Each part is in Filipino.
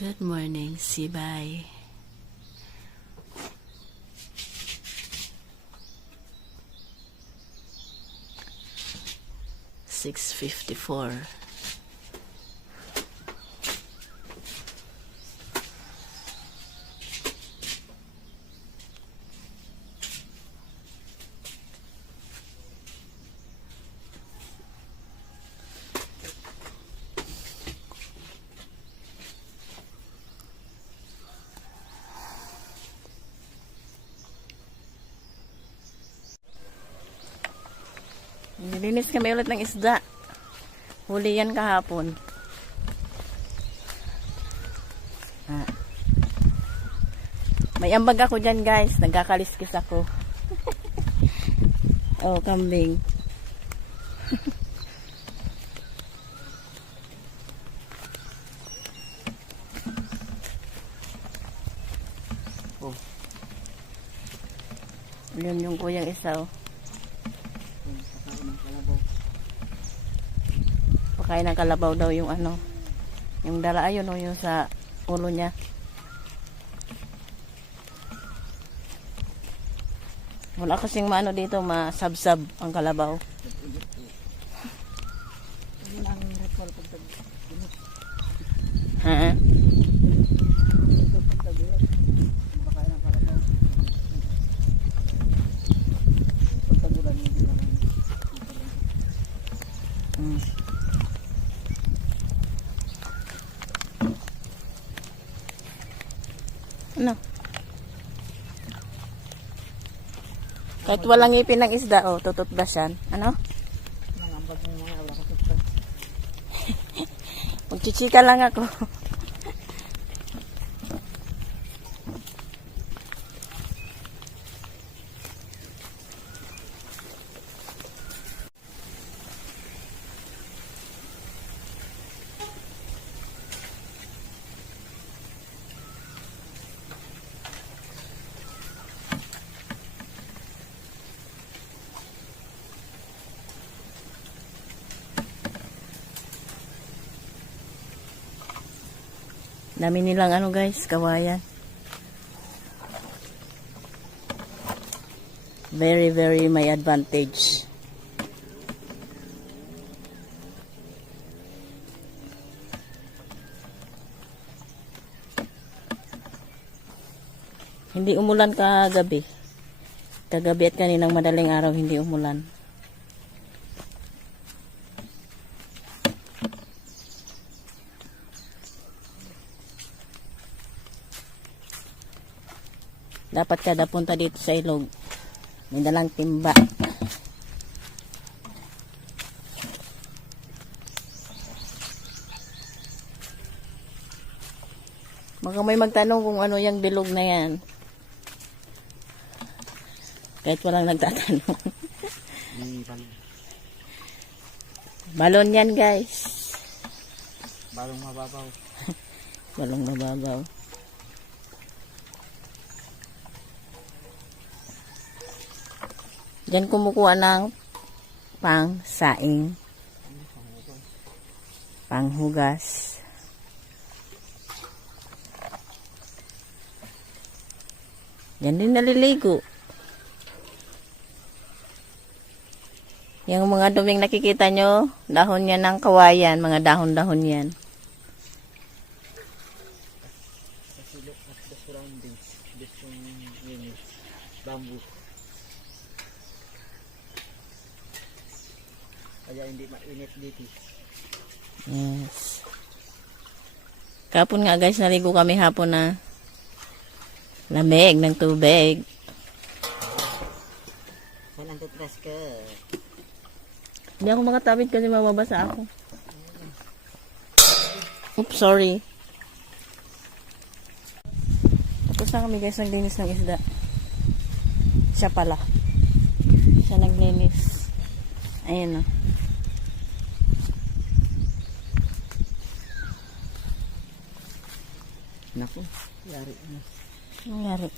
Good morning, Sibay. $6.54. Nilinis kami ulit ng isda. Huli yan kahapon. May ambag ako dyan, guys. Nagkakaliskis ako. Oh, kambing. Oh. Yun yung kuyang isa, oh. Pakain ng kalabaw daw yung ano, yung dala, ayun o, yung sa ulo niya. Wala kasing maano dito, masabsab ang kalabaw. Ha? Ano? Kahit walang ngipin ng isda, oh, tututbas yan. Ano? Magchichika lang ako. Dami nilang ano, guys, kawayan. Very, very may advantage. Hindi umulan kagabi. Kagabi at kaninang madaling araw hindi umulan. Dapat kada punta dito sa ilog, may dalang timba. Baka may magtanong kung ano yung bilog na yan. Kahit walang nagtatanong. Balon yan, guys. Balong mababaw. Balong mababaw. Diyan kumukuha ng pang-saing, panghugas. Diyan din naliligo. Yung mga duming nakikita nyo, dahon yan ng kawayan, mga dahon-dahon yan. Bamboo. Kaya hindi mainit dito. Yes. Kapon nga, guys, naligo kami hapon na lamig ng tubig. Saan ang tutras ka? Hindi ako makatawid kasi mababasa ako. Oops, sorry. Tapos na kami, guys, naglinis ng isda. Siya pala. Siya naglinis. Ayan, o. Naku, yari na. Nangyari.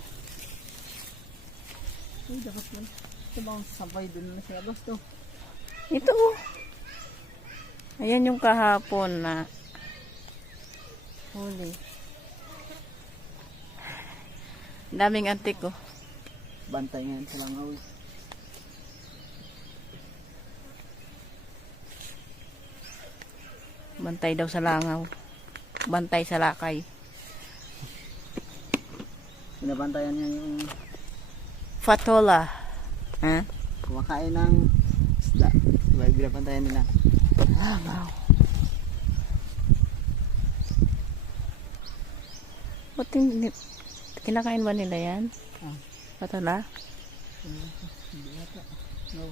Uy, dapat man. Ito bang sabay dun na siya? Gusto. Ito, oh. Ayan yung kahapon na huli. Daming antik oh. Bantay nga sa langaw. Bantay daw sa langaw. Bantay sa lakay. Binabantayan niya yung Fatola. Ha? kumakain ng isda. Diba, binabantayan nila. Langaw. Ba't kinakain ba nila yan? Ah. Fatola? Hindi nata. No,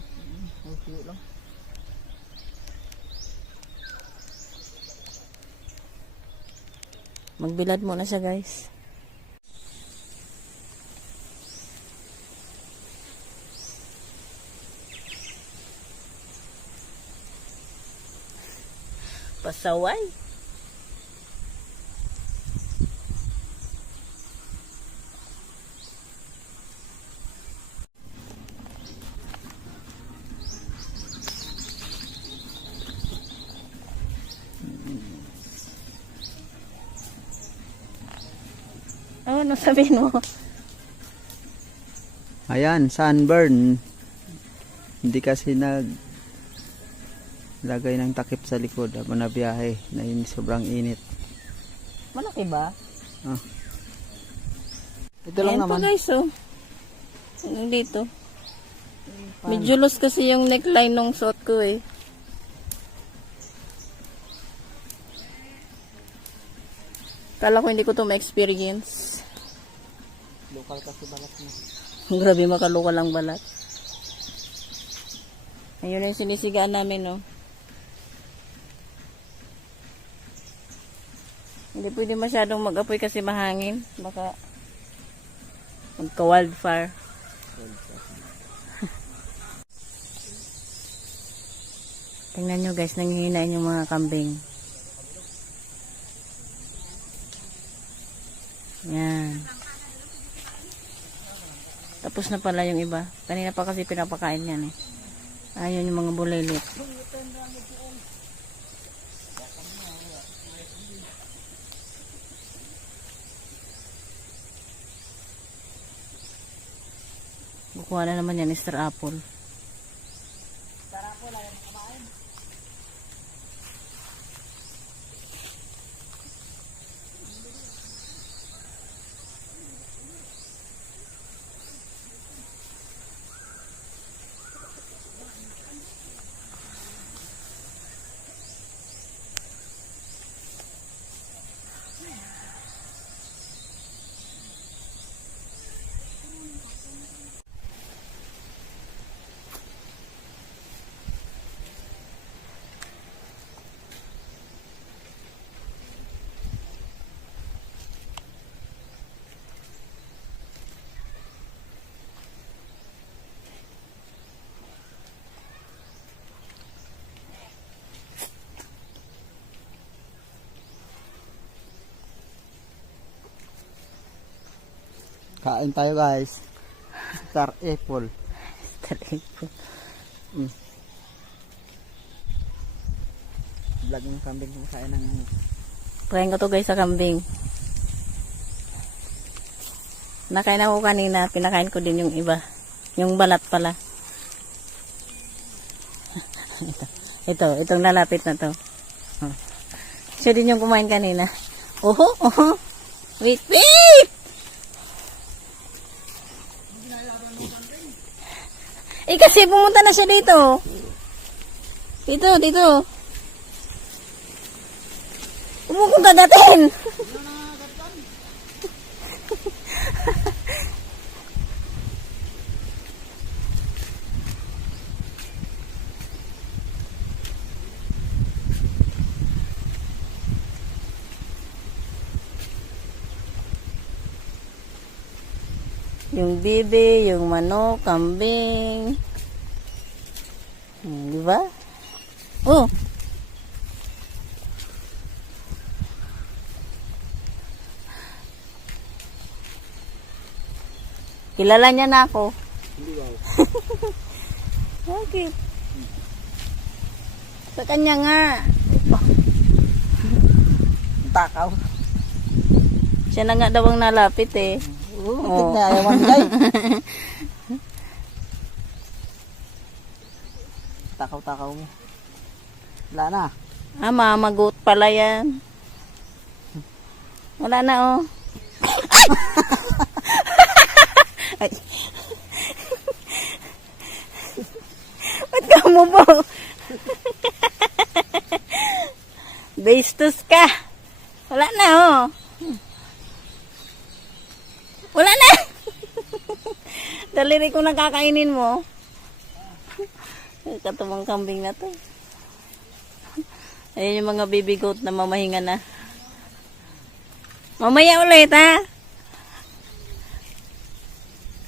suyo lang. Magbilad muna siya guys. Pasaway. Ano sabihin mo? Ayan, sunburn. Hindi kasi lagay ng takip sa likod habang nabiyahe na sobrang init. Malaki ba? Ito lang Ayan naman. pa guys oh. Hanggang dito. Medyo loose kasi yung neckline nung suot ko eh. Kala ko hindi ko to ma-experience. Local kasi balat mo. Grabe makaluka lang balat. Ayun na yung sinisigaan namin no. Hindi pwede masyadong mag-apoy kasi mahangin. Baka magka-wildfire. Tingnan nyo guys, nanghihinain yung mga kambing. Yan. Tapos na pala yung iba. Kanina pa kasi pinapakain yan eh. Ayun yung mga bulilit. Bukuha na naman yan, Mr. Apple. Kain tayo guys. Star apple. Mr. Apple. Vlog ng kambing kumakain ng Pakain ko to guys sa kambing. Nakain ako kanina. Pinakain ko din yung iba. Yung balat pala. Itong lalapit na to. Siya din yung kumain kanina. Oho, oho. Wait, wait! Eh kasi pumunta na siya dito. Dito. Pumunta natin. Yung bibi, yung manok, kambing. Di ba? Oh. Kilala niya na ako. hindi ba? Okay. Sa kanya nga. Takaw. Siya na nga daw ang nalapit eh. Oo, na ayawan guys. Takaw-takaw mo. Wala na. Mamagot pala yan. Wala na, oh. Ay. Ba't ka mo po? Bastos ka. Wala na, oh. Wala na. Daliri ko nakakainin mo. Katumang kambing na to. Ayun yung mga baby goat na mamahinga na. Mamaya ulit, ha?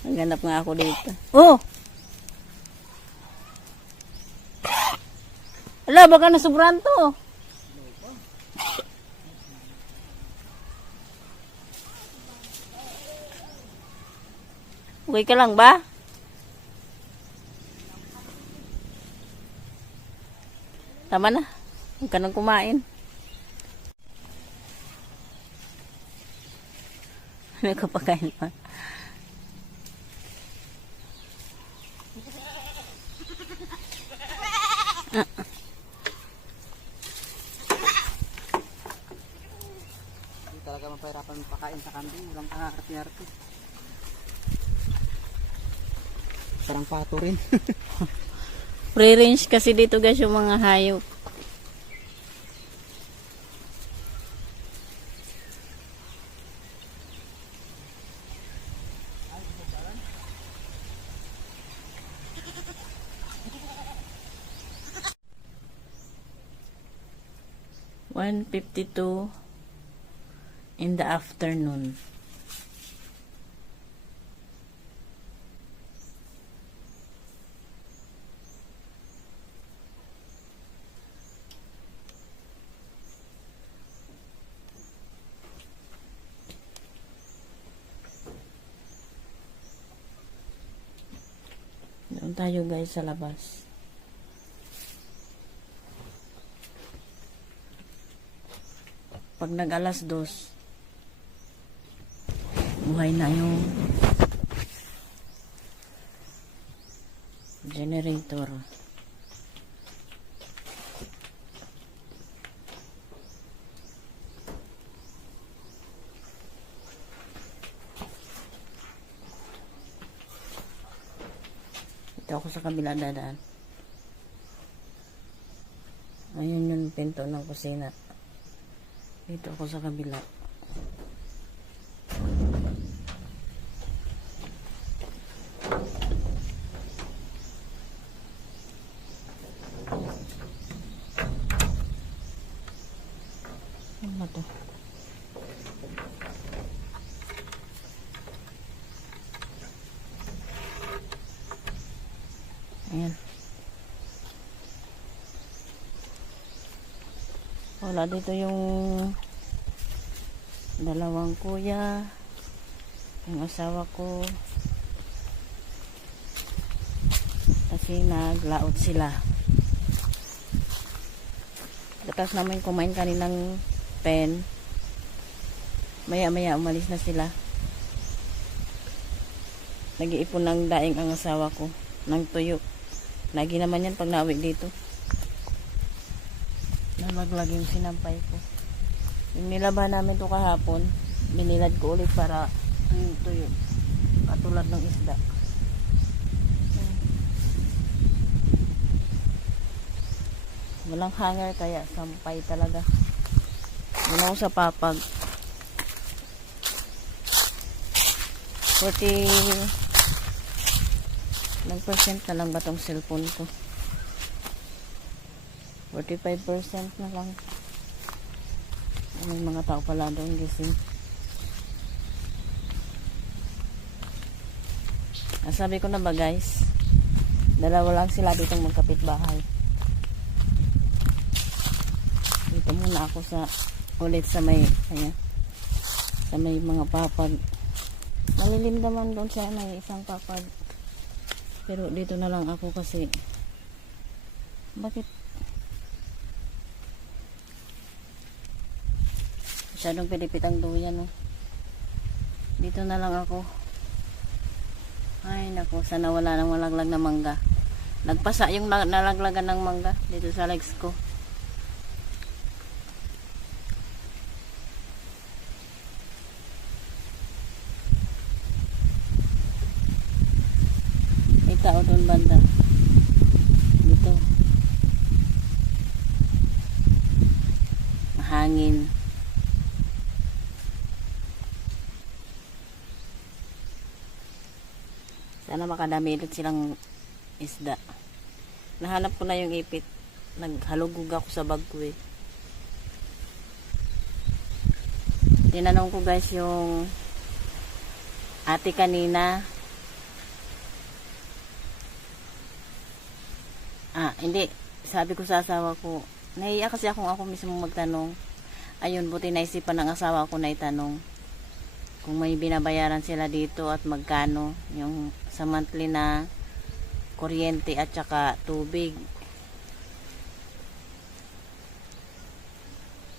Naghanap nga ako dito. Oh! Ala, baka nasubran to. Okay ka lang ba? Tama na. Huwag ka nang kumain. Ano ka pakain pa? Hindi talaga mapahirapan pakain sa kambing. Walang kakakati-arti. Parang pato rin. Free range kasi dito guys yung mga hayop. (1:52) in the afternoon. Doon tayo guys sa labas. Pag nag-alas 2, buhay na yung generator. Ito ako sa kabila dadaan. Ayun yung pinto ng kusina. Dito ako sa kabila. Ano ba to? Ayan. Wala dito yung dalawang kuya, yung asawa ko, kasi naglaot sila. Tapos namin kumain kaninang 10, maya umalis na sila. Nag-iipon ng daing ang asawa ko ng tuyo. Lagi naman yan pag nauwi dito. Nalaglag yung sinampay ko. Yung nilaban namin ito kahapon, binilad ko ulit para tuyo. Katulad ng isda. Walang hanger kaya sampay talaga. Doon ako sa papag. 40% na lang ba tong cellphone ko? 45% na lang. May mga tao pala doon gising. Sabi ko na ba guys, dalawa lang sila ditong magkapitbahay. Dito muna ako sa ulit sa may sa may mga papag. Malilim naman doon siya, may isang papag. Pero dito na lang ako kasi bakit masyadong pilipit ang duyan, no? Dito na lang ako. Ay naku, sana wala nang malaglag na mangga. Nagpasa yung nalaglagan ng mangga dito sa legs ko. May tao doon banda. Dito. Mahangin. Sana makadami ulit silang isda. Nahanap ko na yung ipit. Naghalugog ako sa bag ko eh. Tinanong ko guys yung ate kanina. Hindi. Sabi ko sa asawa ko, nahiya kasi ako mismo magtanong. Ayun, buti naisipan ng asawa ko na itanong kung may binabayaran sila dito at magkano yung sa monthly na kuryente at saka tubig.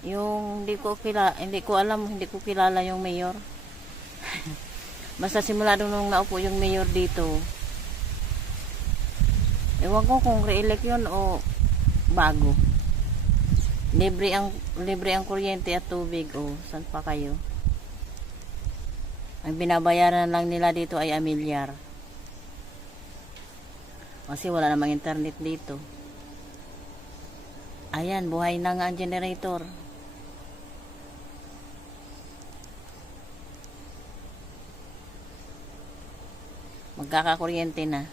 Yung hindi ko kilala yung mayor. Basta simula nung naupo yung mayor dito, ewan ko kung re-elect yun o bago. Libre ang kuryente at tubig. Saan pa kayo? Ang binabayaran lang nila dito ay 1 milyar. Kasi wala namang internet dito. Ayan, buhay na nga ang generator. Magkakakuryente na.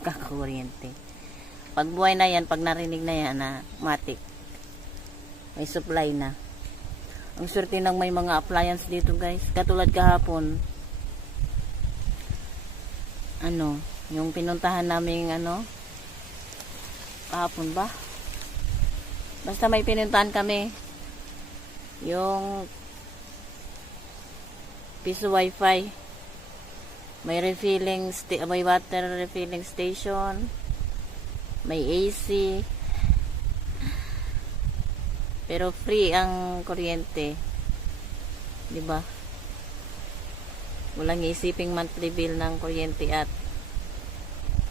Magkakakuryente. Pag buhay na yan, pag narinig na yan na matik, may supply na. Ang swerte ng may mga appliance dito guys. Katulad kahapon, yung pinuntahan namin kahapon ba? Basta may pinuntahan kami. Yung piso wifi. May may water refilling station. May AC. Pero free ang kuryente. 'Di ba? Walang iisiping monthly bill ng kuryente at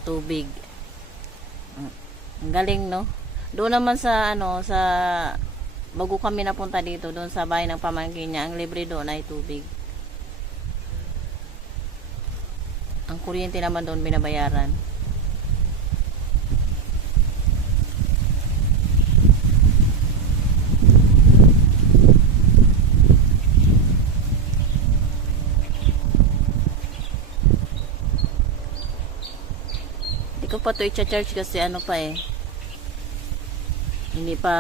tubig. Ang galing, no? Doon naman sa bago kami napunta dito, doon sa bahay ng pamangkin niya, ang libre doon ay tubig. Ang kuryente naman doon binabayaran. Hindi ko pa ito i-charge kasi hindi pa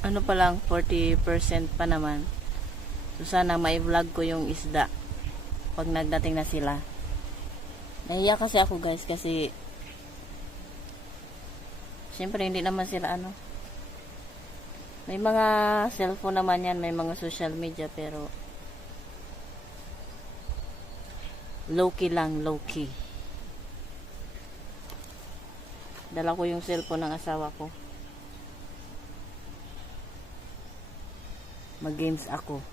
pa lang 40% pa naman. So sana may vlog ko yung isda pag nagdating na sila. Nahiya kasi ako guys kasi syempre hindi naman sila may mga cellphone naman yan, may mga social media, pero low key lang, low key. Dala ko yung cellphone ng asawa ko. Mag-games ako.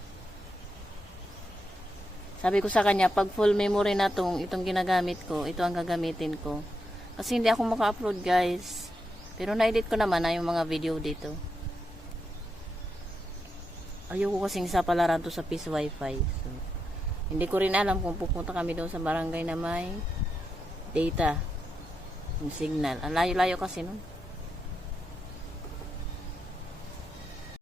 Sabi ko sa kanya, pag full memory na itong ginagamit ko, ito ang gagamitin ko. Kasi hindi ako maka-upload guys. Pero na-edit ko naman yung mga video dito. Ayoko kasing sa palaran to sa Peace Wi-Fi. So, hindi ko rin alam kung pupunta kami doon sa barangay na may data, yung signal. Ang layo-layo kasi nun.